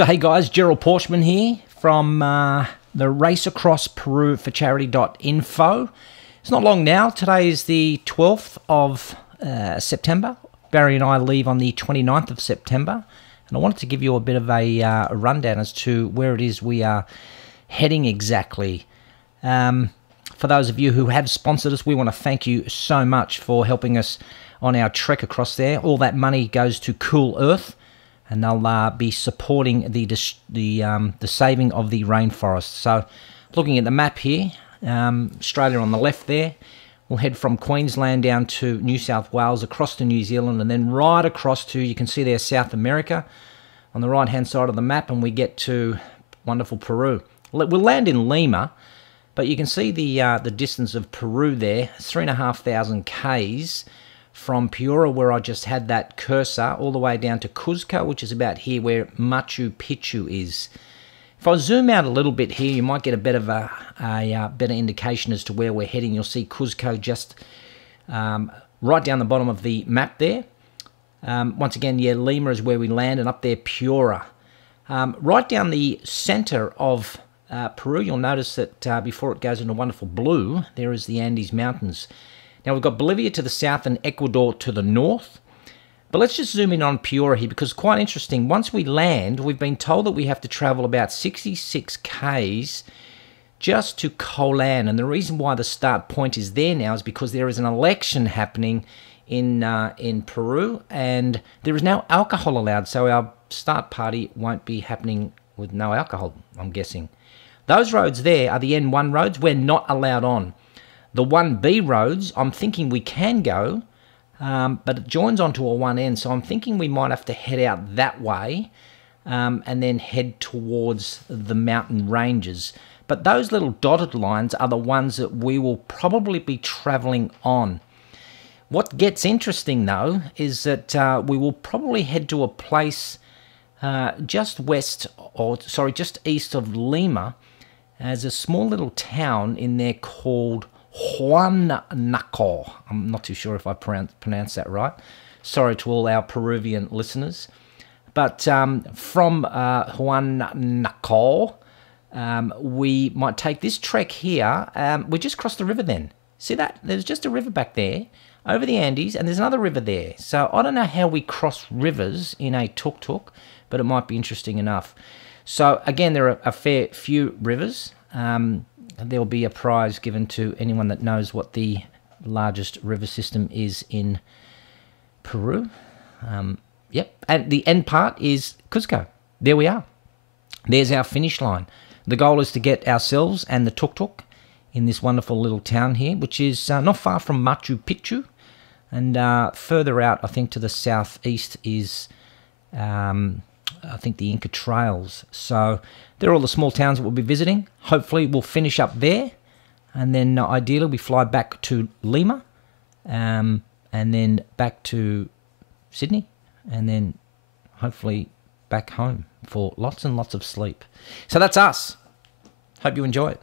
So hey guys, Gerald Pauschmann here from the Race Across Peru for Charity.info. It's not long now. Today is the 12th of September. Barry and I leave on the 29th of September. And I wanted to give you a bit of a rundown as to where it is we are heading exactly. For those of you who have sponsored us, we want to thank you so much for helping us on our trek across there. All that money goes to Cool Earth, and they'll be supporting the saving of the rainforest. So, looking at the map here, Australia on the left there, we'll head from Queensland down to New South Wales, across to New Zealand, and then right across to, you can see there, South America on the right-hand side of the map, and we get to wonderful Peru. We'll land in Lima, but you can see the distance of Peru there. It's 3,500 k's from Piura, where I just had that cursor, all the way down to Cuzco, which is about here where Machu Picchu is. If I zoom out a little bit here, you might get a bit of a better indication as to where we're heading. You'll see Cuzco just right down the bottom of the map there. Once again, yeah, Lima is where we land, and up there Piura. Right down the center of Peru, you'll notice that before it goes into wonderful blue, there is the Andes Mountains. Now, we've got Bolivia to the south and Ecuador to the north. But let's just zoom in on Piura here, because it's quite interesting. Once we land, we've been told that we have to travel about 66 k's just to Colan. And the reason why the start point is there now is because there is an election happening in Peru, and there is no alcohol allowed. So our start party won't be happening with no alcohol, I'm guessing. Those roads there are the N1 roads we're not allowed on. The 1B roads, I'm thinking we can go, but it joins onto a 1N, so I'm thinking we might have to head out that way and then head towards the mountain ranges. But those little dotted lines are the ones that we will probably be travelling on. What gets interesting, though, is that we will probably head to a place just east of Lima. There's a small little town in there called Huanaco. I'm not too sure if I pronounced that right. Sorry to all our Peruvian listeners. But from Huanaco, we might take this trek here. We just crossed the river then. See that? There's just a river back there over the Andes, and there's another river there. So I don't know how we cross rivers in a tuk-tuk, but it might be interesting enough. So again, there are a fair few rivers. There'll be a prize given to anyone that knows what the largest river system is in Peru. Yep, and the end part is Cuzco. There we are. There's our finish line. The goal is to get ourselves and the tuk-tuk in this wonderful little town here, which is not far from Machu Picchu. And further out, I think to the southeast is I think the Inca Trails. So they're all the small towns that we'll be visiting. Hopefully we'll finish up there, and then ideally we fly back to Lima, and then back to Sydney, and then hopefully back home for lots and lots of sleep. So that's us. Hope you enjoy it.